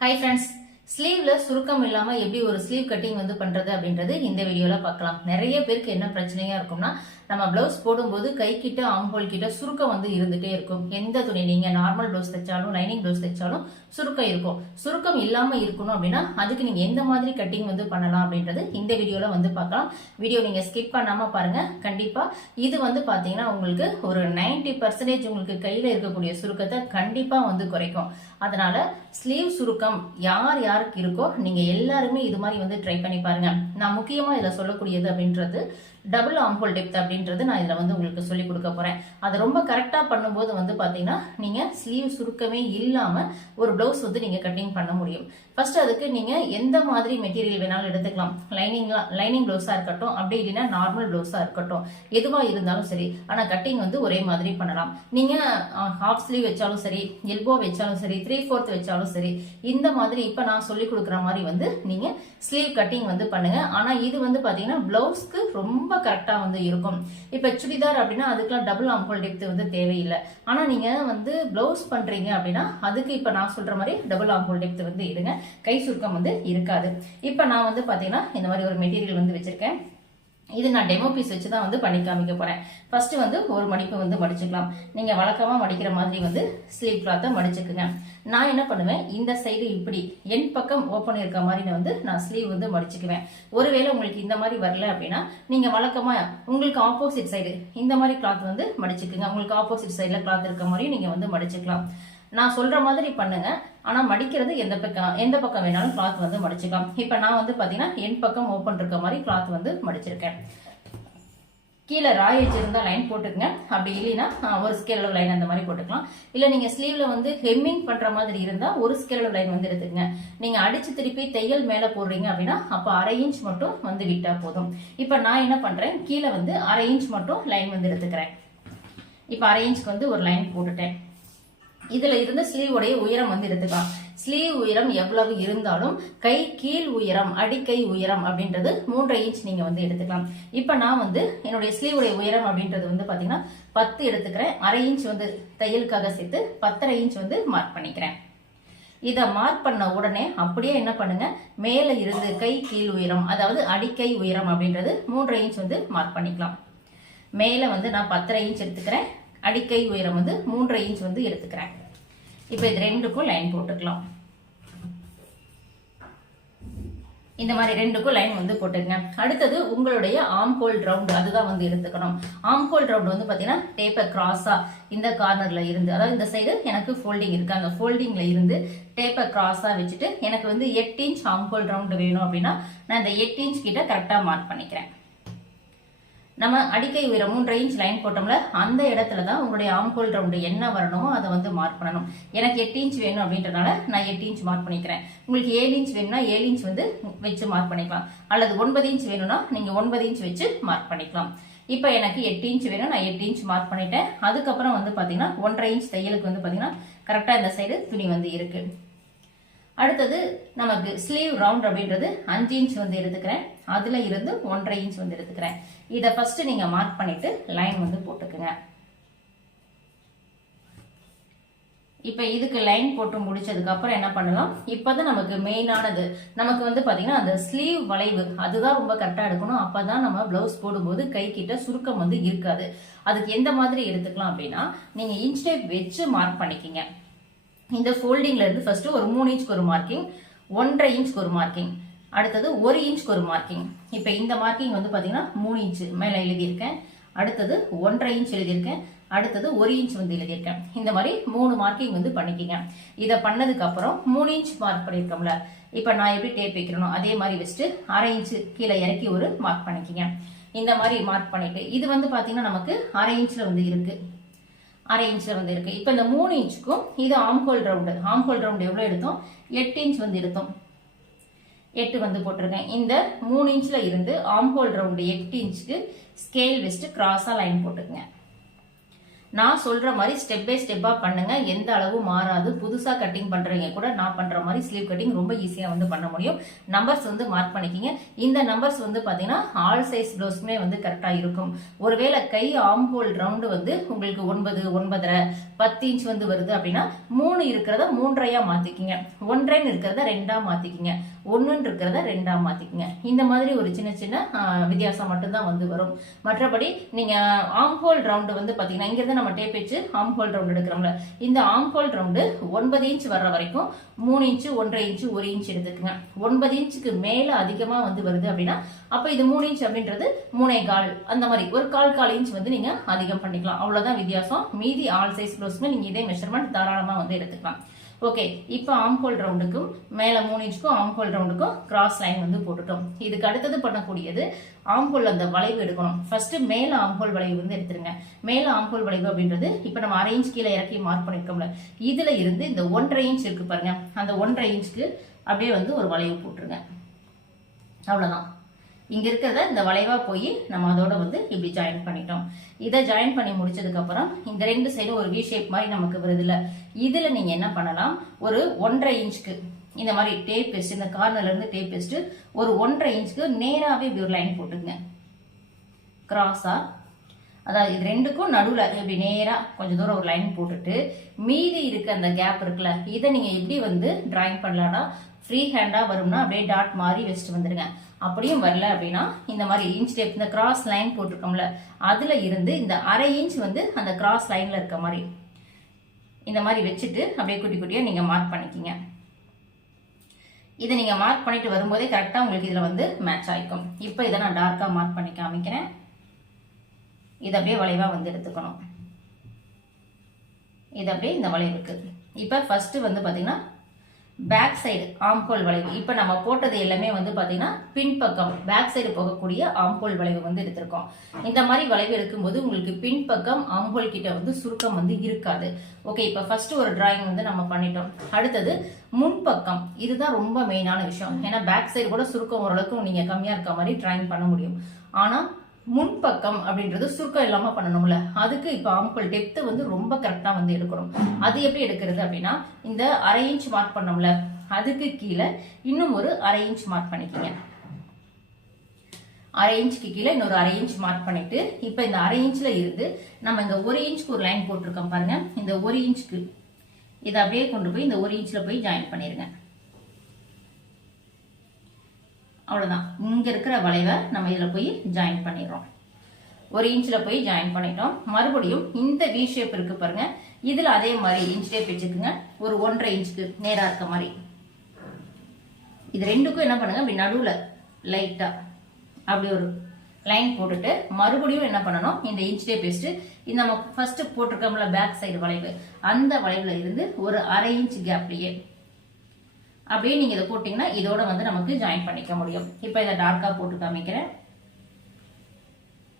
Hi friends ஸ்லீவ்ல சுருக்கம் இல்லாம எப்படி ஒரு ஸ்லீவ் கட்டிங் வந்து பண்றது அப்படின்றது இந்த வீடியோல பார்க்கலாம். நிறைய பேருக்கு என்ன பிரச்சனையா இருக்கும்னா நம்ம பிளவுஸ் போடும்போது கை கிட்ட ஆம்போல் கிட்ட சுருக்கம் வந்து இருந்துட்டே இருக்கும். எந்த துணி? நீங்க நார்மல் பிளவுஸ் தைச்சாலும் லைனிங் பிளவுஸ் தைச்சாலும் சுருக்கம் இருக்கும். சுருக்கம் இல்லாம இருக்கணும் அப்படின்னா அதுக்கு நீங்க எந்த மாதிரி கட்டிங் வந்து பண்ணலாம் அப்படின்றது இந்த வீடியோல வந்து பார்க்கலாம். வீடியோ நீங்க ஸ்கிப் பண்ணாம பாருங்க. கண்டிப்பா இது வந்து பாத்தீங்கன்னா உங்களுக்கு ஒரு 90% பர்சன்டேஜ் உங்களுக்கு கையில இருக்கக்கூடிய சுருக்கத்தை கண்டிப்பா வந்து குறைக்கும். அதனால ஸ்லீவ் சுருக்கம் யார் யாருக்கு இருக்கோ நீங்க எல்லாருமே இது மாதிரி வந்து ட்ரை பண்ணி பாருங்க. நான் முக்கியமாக இதில் சொல்லக்கூடியது அப்படின்றது டபுள் ஆம்போல் டெப்த் அப்படின்றது நான் இதில் வந்து உங்களுக்கு சொல்லி கொடுக்க போகிறேன் அதை ரொம்ப கரெக்டாக பண்ணும்போது வந்து பார்த்தீங்கன்னா நீங்கள் ஸ்லீவ் சுருக்கமே இல்லாமல் ஒரு ப்ளவுஸ் வந்து நீங்கள் கட்டிங் பண்ண முடியும். ஃபர்ஸ்ட் அதுக்கு நீங்கள் எந்த மாதிரி மெட்டீரியல் வேணாலும் எடுத்துக்கலாம். லைனிங்லாம் லைனிங் ப்ளவுஸாக இருக்கட்டும் அப்படி இல்லைன்னா நார்மல் ப்ளவுஸாக இருக்கட்டும் எதுவாக இருந்தாலும் சரி. ஆனால் கட்டிங் வந்து ஒரே மாதிரி பண்ணலாம். நீங்கள் ஹாஃப் ஸ்லீவ் வச்சாலும் சரி எல்போ வச்சாலும் சரி த்ரீ ஃபோர்த் வச்சாலும் சரி இந்த மாதிரி இப்போ நான் சொல்லி கொடுக்குற மாதிரி வந்து நீங்கள் ஸ்லீவ் கட்டிங் வந்து பண்ணுங்கள் ஆனால் இது வந்து பார்த்தீங்கன்னா பிளவுஸ்க்கு ரொம்ப கரெக்டாக வந்து இருக்கும். இப்போ சுடிதார் அப்படின்னா அதுக்கெல்லாம் டபுள் ஆம்போல் டெப்த் வந்து தேவையில்லை. ஆனால் நீங்கள் வந்து பிளவுஸ் பண்ணுறீங்க அப்படின்னா அதுக்கு இப்போ நான் சொல்கிற மாதிரி டபுள் ஆம்போல் டெப்த் வந்து இருங்க. கை சுருக்கம் வந்து இருக்காது. இப்போ நான் வந்து பார்த்தீங்கன்னா இந்த மாதிரி ஒரு மெட்டீரியல் வந்து வச்சுருக்கேன். இது நான் டெமோ பீஸ் வச்சு தான் வந்து பண்ணி காமிக்க போகிறேன் ஃபஸ்ட்டு வந்து ஒரு மடிப்பு வந்து மடிச்சுக்கலாம். நீங்கள் வழக்கமாக மடிக்கிற மாதிரி வந்து ஸ்லீவ் கிளாத்தை மடிச்சுக்குங்க. நான் என்ன பண்ணுவேன்? இந்த சைடு இப்படி என் பக்கம் ஓப்பன் இருக்க மாதிரி நான் வந்து நான் ஸ்லீவ் வந்து மடிச்சுக்குவேன். ஒருவேளை உங்களுக்கு இந்த மாதிரி வரல அப்படின்னா நீங்கள் வழக்கமாக உங்களுக்கு ஆப்போசிட் சைடு இந்த மாதிரி கிளாத் வந்து மடிச்சுக்குங்க. உங்களுக்கு ஆப்போசிட் சைடில் கிளாத் இருக்க மாதிரியும் நீங்கள் வந்து மடிச்சுக்கலாம். நான் சொல்ற மாதிரி பண்ணுங்க. ஆனா மடிக்கிறது எந்த பக்கம் எந்த பக்கம் வேணாலும் கிளாத் வந்து மடிச்சுக்கலாம். இப்ப நான் வந்து பாத்தீங்கன்னா என் பக்கம் ஓப்பன் இருக்க மாதிரி கிளாத் வந்து மடிச்சிருக்கேன். கீழே ராய் வச்சிருந்தா லைன் போட்டுக்கங்க. அப்படி இல்லைன்னா ஒரு ஸ்கேல் லைன் அந்த மாதிரி போட்டுக்கலாம். இல்ல நீங்க ஸ்லீவ்ல வந்து ஹெம்மிங் பண்ற மாதிரி இருந்தா ஒரு ஸ்கேல் லைன் வந்து எடுத்துக்கங்க. நீங்க அடிச்சு திருப்பி தையல் மேல போடுறீங்க அப்படின்னா அப்ப அரை இன்ச் மட்டும் வந்து விட்டா போதும். இப்ப நான் என்ன பண்றேன்? கீழே வந்து அரை இன்ச் மட்டும் லைன் வந்து எடுத்துக்கிறேன். இப்ப அரை இன்ச்க்கு வந்து ஒரு லைன் போட்டுட்டேன். இதுல இருந்து ஸ்லீவுடைய உயரம் வந்து எடுத்துக்கலாம். ஸ்லீவ் உயரம் எவ்வளவு இருந்தாலும் கை கீழ் உயரம் அடிக்கை உயரம் அப்படின்றது மூன்றரை இன்ச் நீங்க வந்து எடுத்துக்கலாம். இப்ப நான் வந்து என்னுடைய ஸ்லீவுடைய உயரம் அப்படின்றது வந்து பாத்தீங்கன்னா பத்து எடுத்துக்கிறேன். அரை இன்ச் வந்து தையலுக்காக சேர்த்து பத்தரை இன்ச் வந்து மார்க் பண்ணிக்கிறேன். இதை மார்க் பண்ண உடனே அப்படியே என்ன பண்ணுங்க? மேல இருந்து கை கீழ் உயரம் அதாவது அடிக்கை உயரம் அப்படின்றது மூன்றரை இன்ச் வந்து மார்க் பண்ணிக்கலாம். மேல வந்து நான் பத்தரை இன்ச் எடுத்துக்கிறேன். அடிக்கை உயரம் வந்து மூன்றரை இன்ச் வந்து எடுத்துக்கிறேன். இப்போ இது ரெண்டுக்கும் லைன் போட்டுக்கலாம். இந்த மாதிரி ரெண்டுக்கும் லைன் வந்து போட்டுக்கங்க. அடுத்தது உங்களுடைய ஆம் ஹோல் ரவுண்ட் அதுதான் வந்து எடுத்துக்கணும். ஆம் ஹோல் ரவுண்ட் வந்து பார்த்தீங்கன்னா டேப்பை கிராஸா இந்த கார்னர்ல இருந்து அதாவது இந்த சைடு எனக்கு ஃபோல்டிங் இருக்காங்க அந்த ஃபோல்டிங்ல இருந்து டேப்பை கிராஸா வச்சுட்டு எனக்கு வந்து எட்டு இன்ச் ஆம் ஹோல் ரவுண்ட் வேணும் அப்படின்னா நான் இந்த எட்டு இன்ச் கிட்ட கரெக்டாக மார்க் பண்ணிக்கிறேன். நம்ம அடிக்கை உயரம் மூன்றரை இன்ச் லைன் போட்டோம்ல அந்த இடத்துல தான் உங்களுடைய ஆம்கோல் ரவுண்டு என்ன வரணுமோ அதை வந்து மார்க் பண்ணணும். எனக்கு எட்டு இன்ச் வேணும் அப்படின்றனால நான் எட்டு இன்ச் மார்க் பண்ணிக்கிறேன். உங்களுக்கு ஏழு இன்ச் வேணும்னா ஏழு இன்ச் வந்து வச்சு மார்க் பண்ணிக்கலாம். அல்லது ஒன்பது இன்ச் வேணும்னா நீங்க ஒன்பது இன்ச் வச்சு மார்க் பண்ணிக்கலாம். இப்போ எனக்கு எட்டு இன்ச் வேணும் நான் எட்டு இன்ச் மார்க் பண்ணிட்டேன். அதுக்கப்புறம் வந்து பாத்தீங்கன்னா ஒன்றரை இன்ச் தையலுக்கு வந்து பாத்தீங்கன்னா கரெக்டா இந்த சைடு துணி வந்து இருக்கு. அடுத்தது நமக்கு ஸ்லீவ் ரவுண்ட் அப்படின்றது அஞ்சு இன்ச் வந்து எடுத்துக்கிறேன். அதுல இருந்து ஒன்றரை இன்ச் வந்து எடுத்துக்கிறேன். இதை ஃபர்ஸ்ட் நீங்க மார்க் பண்ணிட்டு லைன் வந்து போட்டுக்குங்க. இப்ப இதுக்கு லைன் போட்டு முடிச்சதுக்கு அப்புறம் என்ன பண்ணலாம்? இப்பதான் நமக்கு மெயினானது நமக்கு வந்து பாத்தீங்கன்னா அந்த ஸ்லீவ் வளைவு அதுதான் ரொம்ப கரெக்டா எடுக்கணும். அப்பதான் நம்ம பிளவுஸ் போடும்போது கை கிட்ட சுருக்கம் வந்து இருக்காது. அதுக்கு எந்த மாதிரி எடுத்துக்கலாம் அப்படின்னா நீங்க இன்ச் டேப் வச்சு மார்க் பண்ணிக்கிங்க. இந்த ஃபோல்டிங்ல இருந்து ஃபர்ஸ்ட் ஒரு மூணு இன்ச்க்கு ஒரு மார்க்கிங் ஒன்றரை இன்ச்க்கு ஒரு மார்க்கிங் அடுத்தது ஒரு இன்ச்க்கு ஒரு மார்க்கிங் இப்போ இந்த மார்க்கிங் வந்து பாத்தீங்கன்னா மூணு இன்ச் மேல எழுதியிருக்கேன். அடுத்தது ஒன்றரை இன்ச் எழுதியிருக்கேன். அடுத்தது ஒரு இன்ச் வந்து எழுதியிருக்கேன். இந்த மாதிரி மூணு மார்க்கிங் வந்து பண்ணிக்கிங்க. இதை பண்ணதுக்கு அப்புறம் மூணு இன்ச் மார்க் பண்ணியிருக்கோம்ல இப்போ நான் எப்படி டேப் வைக்கிறனோ அதே மாதிரி வச்சுட்டு அரை இன்ச் கீழே இறக்கி ஒரு மார்க் பண்ணிக்கிங்க. இந்த மாதிரி மார்க் பண்ணிட்டு இது வந்து பாத்தீங்கன்னா நமக்கு அரை இன்ச்ல வந்து இருக்கு. அரை இன்ச்சில் வந்து இருக்குது இப்போ இந்த மூணு இன்ச்சுக்கும் இது ஆம்ஹோல் ரவுண்டு ஆம்ஹோல் ரவுண்டு எவ்வளோ எடுத்தோம்? எட்டு இன்ச் வந்து எடுத்தோம். எட்டு வந்து போட்டிருக்கேன். இந்த மூணு இன்ச்சில் இருந்து ஆம்ஹோல் ரவுண்டு எட்டு இன்ச்சுக்கு ஸ்கேல் வச்சுட்டு கிராஸாக லைன் போட்டுக்கங்க. நான் சொல்ற மாதிரி ஸ்டெப் பை ஸ்டெப்பா பண்ணுங்க. எந்த அளவு மாறாது. புதுசா கட்டிங் பண்றவங்க கூட நான் பண்ற மாதிரி ஸ்லீவ் கட்டிங் ரொம்ப ஈஸியா வந்து பண்ண முடியும். நம்பர்ஸ் வந்து மார்க் பண்ணிக்கிங்க. இந்த நம்பர்ஸ் வந்து பாத்தீங்கன்னா ஆல் சைஸ் ப்ளவுஸ்மே வந்து கரெக்டா இருக்கும். ஒருவேளை கை ஆம் ஹோல் ரவுண்டு வந்து உங்களுக்கு ஒன்பது ஒன்பதரை பத்து இன்ச் வந்து வருது அப்படின்னா மூணு இருக்கிறத மூன்றையா மாத்திக்கிங்க. ஒன்றைன்னு இருக்கிறத ரெண்டா மாத்திக்கிங்க. ஒன்றுன்னு இருக்கிறத ரெண்டாக மாற்றிக்கங்க இந்த மாதிரி ஒரு சின்ன சின்ன வித்தியாசம் மட்டும்தான் வந்து வரும். மற்றபடி நீங்கள் ஆம் ஹோல் ரவுண்டு வந்து பார்த்தீங்கன்னா இங்கேருந்து நம்ம டேப் வச்சு ஆம் ஹோல் ரவுண்ட் எடுக்கிறோம்ல. இந்த ஆம் ஹோல் ரவுண்டு ஒன்பது இன்ச் வர்ற வரைக்கும் மூணு இன்ச்சு ஒன்றரை இன்ச்சு ஒரு இன்ச் எடுத்துக்கங்க. ஒன்பது இன்ச்சுக்கு மேலே அதிகமாக வந்து வருது அப்படின்னா அப்போ இது மூணு இன்ச் அப்படின்றது மூணே கால். அந்த மாதிரி ஒரு கால் கால் இன்ச் வந்து நீங்கள் அதிகம் பண்ணிக்கலாம். அவ்வளோதான் வித்தியாசம். மீதி ஆல் சைஸ் ப்ளவுஸ்மே நீங்கள் இதே மெஷர்மெண்ட் தாராளமாக வந்து எடுத்துக்கலாம். ஓகே இப்போ ஆம்ஹோல் ரவுண்டுக்கும் மேலே மூணு இன்ச்சுக்கும் ஆம்ஹோல் ரவுண்டுக்கும் கிராஸ் லைன் வந்து போட்டுட்டோம். இதுக்கு அடுத்தது பண்ணக்கூடியது ஆம்ஹோல் அந்த வளைவு எடுக்கணும். ஃபர்ஸ்ட் மேல ஆம்ஹோல் வளைவு வந்து எடுத்துருங்க. மேல ஆம்ஹோல் வளைவு அப்படின்றது இப்போ நம்ம அரை இன்ச் கீழே இறக்கி மார்க் பண்ணிருக்கோம்ல இதுல இருந்து இந்த ஒன்றரை இன்ச் இருக்கு பாருங்க. அந்த ஒன்றரை இன்ச்சுக்கு அப்படியே வந்து ஒரு வளைவு போட்டுருங்க. அவ்வளோதான் இங்க இருக்கிறத இந்த வளைவா போய் நம்ம அதோட வந்து இப்படி ஜாயின் பண்ணிட்டோம். இதை ஜாயின் பண்ணி முடிச்சதுக்கு அப்புறம் இந்த ரெண்டு சைடும் ஒரு வி ஷேப் மாதிரி நமக்கு வருது இல்ல? இதுல நீங்க என்ன பண்ணலாம்? ஒரு ஒன்றரை இன்ச்சுக்கு இந்த மாதிரி டேப் பெஸ்ட் இந்த கார்னர்ல இருந்து டேப் பெஸ்ட் ஒரு ஒன்றரை இன்ச்சுக்கு நேராவே இப்படி ஒரு லைன் போட்டுங்க கிராஸா அதாவது இது ரெண்டுக்கும் நடுவில் இப்படி நேராக கொஞ்சம் தூரம் ஒரு லைன் போட்டுட்டு மீதி இருக்க அந்த கேப் இருக்குல்ல இதை நீங்கள் எப்படி வந்து டிராயிங் பண்ணலான்னா ஃப்ரீ ஹேண்டாக வரும்னா அப்படியே டாட் மாதிரி வச்சுட்டு வந்துடுங்க அப்படியும் வரல அப்படின்னா இந்த மாதிரி இன்ச் டேப் இந்த கிராஸ் லைன் போட்டிருக்கோம்ல அதில் இருந்து இந்த அரை இன்ச் வந்து அந்த கிராஸ் லைனில் இருக்க மாதிரி. இந்த மாதிரி வச்சுட்டு அப்படியே குட்டி குட்டியாக நீங்கள் மார்க் பண்ணிக்கிங்க. இதை நீங்கள் மார்க் பண்ணிட்டு வரும்போதே கரெக்டாக உங்களுக்கு இதில் வந்து மேட்ச் ஆகிக்கும் இப்போ இதை நான் டார்க்காக மார்க் பண்ணி காமிக்கிறேன். இதை அப்படியே வளைவாக வந்து எடுத்துக்கணும். இது அப்படியே இந்த வளைவுக்கு. இப்போ ஃபஸ்ட்டு வந்து பார்த்திங்கன்னா பேக் சைடு ஆம்கோல் வளைவு. இப்போ நம்ம போட்டது எல்லாமே வந்து பார்த்தீங்கன்னா பின்பக்கம் பேக் சைடு போகக்கூடிய ஆம்கோல் வளைவு வந்து எடுத்திருக்கோம். இந்த மாதிரி வளைவு எடுக்கும்போது உங்களுக்கு பின்பக்கம் ஆம்கோல் கிட்ட வந்து சுருக்கம் வந்து இருக்காது. ஓகே இப்போ ஃபர்ஸ்ட் ஒரு டிராயிங் வந்து நம்ம பண்ணிட்டோம். அடுத்தது முன்பக்கம். இதுதான் ரொம்ப மெயினான விஷயம். ஏன்னா பேக் சைடு கூட சுருக்கம் ஓரளவுக்கு நீங்கள் கம்மியாக இருக்க மாதிரி டிராயிங் பண்ண முடியும். ஆனால் முன்பக்கம் அப்படின்றது சுருக்கம் இல்லாமல் பண்ணணும்ல. அதுக்கு இப்போ ஆம்பிள் டெப்த்து வந்து ரொம்ப கரெக்டாக வந்து எடுக்கணும். அது எப்படி எடுக்கிறது அப்படின்னா இந்த அரை இன்ச் மார்க் பண்ணோம்ல அதுக்கு கீழே இன்னும் ஒரு அரை இன்ச் மார்க் பண்ணிக்கிங்க. அரை இன்ச்சுக்கு கீழே இன்னொரு அரை இன்ச் மார்க் பண்ணிட்டு இப்போ இந்த அரை இன்ச்சில் இருந்து நம்ம இந்த ஒரு இன்ச்சுக்கு ஒரு லைன் போட்டிருக்கோம் பாருங்க. இந்த ஒரு இன்ச்சுக்கு இதை அப்படியே கொண்டு போய் இந்த ஒரு இன்ச்சில் போய் ஜாயின் பண்ணிடுங்க அவ்வளோதான் இங்கே இருக்கிற வளைவை நம்ம இதில் போய் ஜாயின் பண்ணிடுறோம். ஒரு இன்ச்சில் போய் ஜாயின் பண்ணிட்டோம். மறுபடியும் இந்த வி ஷேப் இருக்கு பாருங்க. இதில் அதே மாதிரி இன்ச் டேப் வச்சுக்கோங்க. ஒரு ஒன்றரை இன்ச்சுக்கு நேராக இருக்க மாதிரி. இது ரெண்டுக்கும் என்ன பண்ணுங்க? அப்படி நடுவில் லைட்டாக அப்படி ஒரு லைன் போட்டுட்டு மறுபடியும் என்ன பண்ணணும்? இந்த இன்ச் டேப் வச்சுட்டு இந்த நம்ம ஃபர்ஸ்ட் போட்டிருக்கோம்ல பேக் சைடு வளைவு. அந்த வளைவில் இருந்து ஒரு அரை இன்ச் கேப்லேயே அப்படியே நீங்க இதை போட்டீங்கன்னா இதோட வந்து நமக்கு ஜாயின் பண்ணிக்க முடியும். இப்போ இதை டார்க்கா போட்டு காமிக்கிறேன்.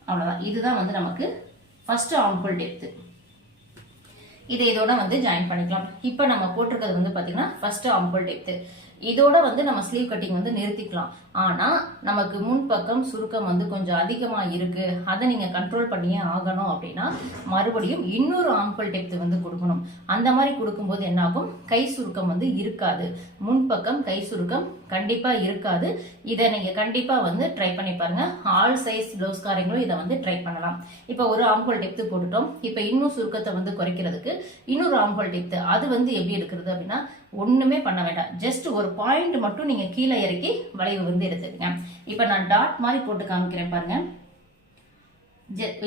அவ்வளவுதான். இதுதான் வந்து நமக்கு ஃபர்ஸ்ட் ஆம்புல் டெப்த் இதை இதோட வந்து ஜாயின் பண்ணிக்கலாம். இப்போ நம்ம போட்டிருக்கிறது வந்து பாத்தீங்கன்னா ஃபர்ஸ்ட் ஆம்புல் டெப்த் இதோட வந்து நம்ம ஸ்லீவ் கட்டிங் வந்து நிறுத்திக்கலாம். ஆனா நமக்கு முன்பக்கம் சுருக்கம் வந்து கொஞ்சம் அதிகமா இருக்கு. அதை நீங்க கண்ட்ரோல் பண்ணியே ஆகணும் அப்படின்னா மறுபடியும் இன்னொரு ஆம்பல் டெப்த் வந்து கொடுக்கணும். அந்த மாதிரி கொடுக்கும்போது என்ன ஆகும் கை சுருக்கம் வந்து இருக்காது. முன்பக்கம் கை சுருக்கம் கண்டிப்பா இருக்காது. இதை நீங்க கண்டிப்பா வந்து ட்ரை பண்ணி பாருங்க. ஆல் சைஸ் பிளவுஸ்காரங்களும் இதை வந்து ட்ரை பண்ணலாம். இப்போ ஒரு ஆம்பல் டெப்த் போட்டுட்டோம். இப்போ இன்னும் சுருக்கத்தை வந்து குறைக்கிறதுக்கு இன்னொரு ஆம்பல் டெப்த் அது வந்து எப்படி இருக்கிறது அப்படின்னா ஒண்ணுமே பண்ண வேண்டாம். ஜஸ்ட் ஒரு பாயிண்ட் மட்டும் நீங்க கீழே இறக்கி வளைவு வந்து எடுத்துக்கங்க. இப்போ நான் டாட் மாதிரி போட்டு காமிக்கிறேன் பாருங்க.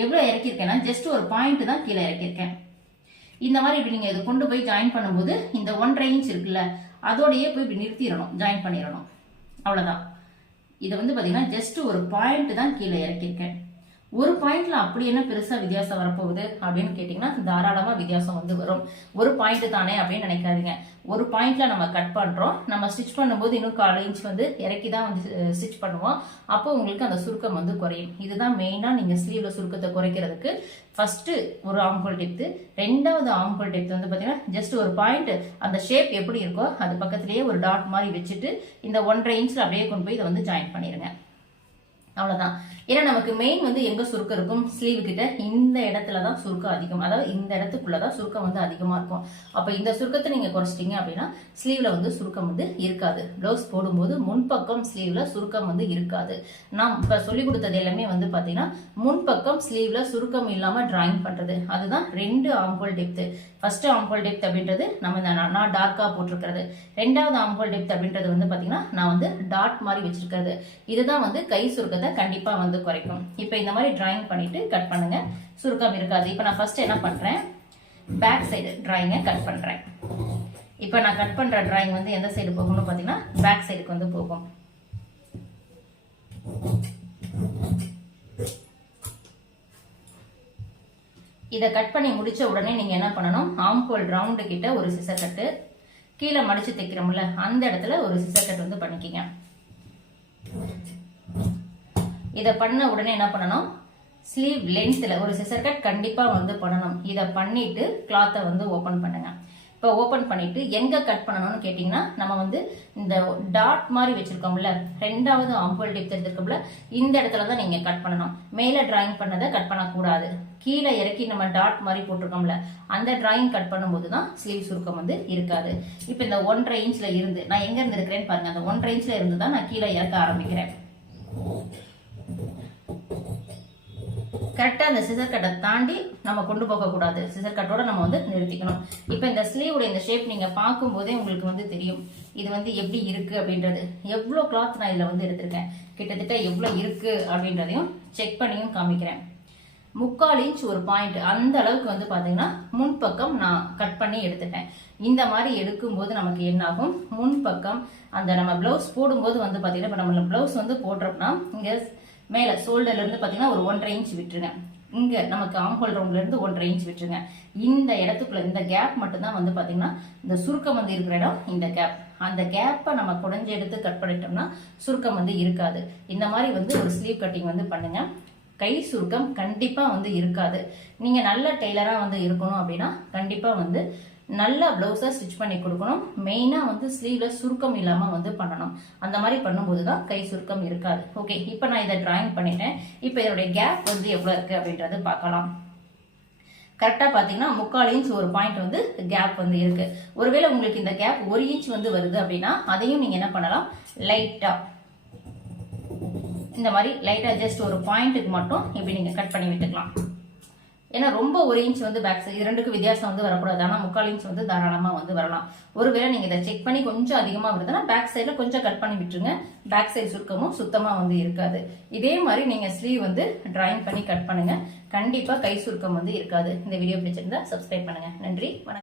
எவ்வளோ இறக்கியிருக்கேன்னா ஜஸ்ட் ஒரு பாயிண்ட் தான் கீழே இறக்கியிருக்கேன். இந்த மாதிரி இப்படி நீங்கள் இதை கொண்டு போய் ஜாயின் பண்ணும்போது இந்த ஒன்றரை இன்ச் இருக்குல்ல அதோடயே போய் இப்படி நிறுத்திடணும் ஜாயின் பண்ணிடணும். அவ்வளோதான் இதை வந்து பார்த்தீங்கன்னா ஜஸ்ட் ஒரு பாயிண்ட் தான் கீழே இறக்கியிருக்கேன். ஒரு பாயிண்ட்ல அப்படி என்ன பெருசா வித்தியாசம் வரப்போகுது அப்படின்னு கேட்டீங்கன்னா தாராளமா வித்தியாசம் வந்து வரும். ஒரு பாயிண்ட் தானே அப்படின்னு நினைக்காதீங்க. ஒரு பாயிண்ட்ல நம்ம கட் பண்றோம். நம்ம ஸ்டிச் பண்ணும்போது இன்னும் கால் இன்ச் வந்து இறக்கி தான் வந்து ஸ்டிச் பண்ணுவோம். அப்போ உங்களுக்கு அந்த சுருக்கம் வந்து குறையும். இதுதான் மெயினா நீங்க ஸ்லீவ்ல சுருக்கத்தை குறைக்கிறதுக்கு ஃபர்ஸ்ட் ஒரு ஆம்கோல் டெப்த்து ரெண்டாவது ஆம்கோல் டெப்த் வந்து பாத்தீங்கன்னா ஜஸ்ட் ஒரு பாயிண்ட் அந்த ஷேப் எப்படி இருக்கோ அது பக்கத்திலேயே ஒரு டாட் மாதிரி வச்சுட்டு இந்த ஒன்றரை இன்ச்ல அப்படியே கொண்டு போய் இதை வந்து ஜாயின் பண்ணிருங்க. அவ்வளோதான் ஏன்னா நமக்கு மெயின் வந்து எங்க சுருக்கம் இருக்கும்? ஸ்லீவ் கிட்ட இந்த இடத்துல தான் சுருக்கம் அதிகம். அதாவது இந்த இடத்துக்குள்ள தான் சுருக்கம் வந்து அதிகமா இருக்கும். அப்ப இந்த சுருக்கத்தை நீங்க குறைச்சிட்டீங்க அப்படின்னா ஸ்லீவ்ல வந்து சுருக்கம் வந்து இருக்காது. ப்ளவுஸ் போடும்போது முன்பக்கம் ஸ்லீவ்ல சுருக்கம் வந்து இருக்காது. நான் இப்ப சொல்லி கொடுத்தது எல்லாமே வந்து பாத்தீங்கன்னா முன்பக்கம் ஸ்லீவ்ல சுருக்கம் இல்லாம டிராயிங் பண்றது. அதுதான் ரெண்டு ஆம்போல் டெப்த் ஃபர்ஸ்ட் ஆம்போல் டெப்த் அப்படின்றது நம்ம இந்த நான் நான் டார்க்கா போட்டிருக்கிறது. ரெண்டாவது ஆம்போல் டெப்த் அப்படின்றது வந்து பாத்தீங்கன்னா நான் வந்து டாட் மாதிரி வச்சிருக்கிறது. இதுதான் வந்து கை சுருக்கத்தை கண்டிப்பா வந்து குறைக்கும். இப்போ இந்த மாதிரி டிராயிங் பண்ணிட்டு கட் பண்ணுங்க. சுருக்கம் இருக்காது. இப்போ நான் ஃபர்ஸ்ட் என்ன பண்றேன்? பேக் சைடு டிராயிங்கை கட் பண்றேன். இப்போ நான் கட் பண்ற ட்ராயிங் வந்து எந்த சைடு போகும்னு பார்த்தீங்கன்னா பேக் சைடுக்கு வந்து போகும். இதை கட் பண்ணி முடிச்ச உடனே நீங்க என்ன பண்ணணும்? ஆம்போல் ரவுண்டு கிட்ட ஒரு சிசர் கட்டு கீழே மடிச்சு தைக்கிறோம்ல அந்த இடத்துல ஒரு சிசர் கட் வந்து பண்ணிக்கிங்க. இதை பண்ண உடனே என்ன பண்ணணும்? ஸ்லீவ் லென்த்தில் ஒரு சிசர் கட் கண்டிப்பாக வந்து பண்ணணும். இதை பண்ணிட்டு கிளாத்தை வந்து ஓப்பன் பண்ணுங்க. இப்போ ஓப்பன் பண்ணிட்டு எங்க கட் பண்ணணும்னு கேட்டிங்கன்னா நம்ம வந்து இந்த டாட் மாதிரி வச்சிருக்கோம்ல ரெண்டாவது ஆம்பல் டிப் எடுத்திருக்கோம்ல இந்த இடத்துல தான் நீங்கள் கட் பண்ணணும். மேலே டிராயிங் பண்ணதை கட் பண்ணக்கூடாது. கீழே இறக்கி நம்ம டாட் மாதிரி போட்டிருக்கோம்ல அந்த டிராயிங் கட் பண்ணும்போது தான் ஸ்லீவ் சுருக்கம் வந்து இருக்காது. இப்போ இந்த ஒன்றரை இன்ச்சில் இருந்து நான் எங்கே இருந்து இருக்கிறேன்னு பாருங்க அந்த ஒன்றரை இன்ச்சில் இருந்து தான் நான் கீழே இறக்க ஆரம்பிக்கிறேன். கரெக்டாக அந்த சிசர் கட்டை தாண்டி நம்ம கொண்டு போகக்கூடாது சிசர் கட்டோட நம்ம வந்து நிறுத்திக்கணும். இப்போ இந்த ஸ்லீவோட இந்த ஷேப் நீங்கள் பார்க்கும்போதே உங்களுக்கு வந்து தெரியும். இது வந்து எப்படி இருக்குது அப்படின்றது. எவ்வளோ கிளாத் நான் இதில் வந்து எடுத்திருக்கேன். கிட்டத்தட்ட எவ்வளோ இருக்குது அப்படின்றதையும் செக் பண்ணியும் காமிக்கிறேன். முக்கால் இன்ச் ஒரு பாயிண்ட் அந்த அளவுக்கு வந்து பார்த்தீங்கன்னா முன்பக்கம் நான் கட் பண்ணி எடுத்துட்டேன். இந்த மாதிரி எடுக்கும்போது நமக்கு என்னாகும்? முன்பக்கம் அந்த நம்ம ப்ளவுஸ் போடும்போது வந்து பார்த்தீங்கன்னா இப்போ நம்ம ப்ளவுஸ் வந்து போடுறோம்னா இங்கே மேலே ஷோல்டர்ல இருந்து பார்த்தீங்கன்னா ஒரு ஒன்றரை இன்ச் விட்டுருங்க. இங்க நமக்கு ஆம்ஹோல் ரவுண்ட்ல இருந்து ஒன்றரை இன்ச் விட்டுருங்க. இந்த இடத்துக்குள்ள இந்த கேப் மட்டும்தான் வந்து பாத்தீங்கன்னா இந்த சுருக்கம் வந்து இருக்கிற இடம் இந்த கேப் அந்த கேப்பை நம்ம குடஞ்சி எடுத்து கட் பண்ணிட்டோம்னா சுருக்கம் வந்து இருக்காது. இந்த மாதிரி வந்து ஒரு ஸ்லீவ் கட்டிங் வந்து பண்ணுங்க. கை சுருக்கம் கண்டிப்பா வந்து இருக்காது. நீங்க நல்ல டெய்லரா வந்து இருக்கணும் அப்படின்னா கண்டிப்பா வந்து நல்ல ப்ளவுஸை ஸ்டிச் பண்ணி கொடுக்கணும். மெயினாக வந்து ஸ்லீவில் சுருக்கம் இல்லாமல் வந்து பண்ணணும். அந்த மாதிரி பண்ணும்போது தான் கை சுருக்கம் இருக்காது. ஓகே இப்போ நான் இதை டிராயிங் பண்ணிட்டேன். இப்போ இதோடைய கேப் வந்து எவ்வளோ இருக்குது அப்படின்றது பார்க்கலாம். கரெக்டாக பார்த்தீங்கன்னா முக்கால் இன்ச் ஒரு பாயிண்ட் வந்து கேப் வந்து இருக்கு. ஒருவேளை உங்களுக்கு இந்த கேப் ஒரு இன்ச் வந்து வருது அப்படின்னா அதையும் நீங்கள் என்ன பண்ணலாம்? லைட்டாக இந்த மாதிரி லைட்டாக ஜஸ்ட் ஒரு பாயிண்ட்டுக்கு மட்டும் இப்படி நீங்கள் கட் பண்ணி விட்டுக்கலாம். ஏன்னா ரொம்ப ஒரு இன்ச் வந்து பேக் சைடு ரெண்டுக்கு வித்தியாசம் வந்து வரக்கூடாது. ஆனால் முக்கால் இன்ச் வந்து தாராளமாக வந்து வரலாம். ஒருவேளை நீங்கள் இதை செக் பண்ணி கொஞ்சம் அதிகமாக வருதுன்னா பேக் சைடில் கொஞ்சம் கட் பண்ணி விட்டுருங்க. பேக் சைடு சுருக்கமும் சுத்தமாக வந்து இருக்காது. இதே மாதிரி நீங்கள் ஸ்லீவ் வந்து டிராயிங் பண்ணி கட் பண்ணுங்கள் கண்டிப்பாக கை சுருக்கம் வந்து இருக்காது. இந்த வீடியோ பிடிச்சிருந்தா சப்ஸ்கிரைப் பண்ணுங்கள் நன்றி. வணக்கம்.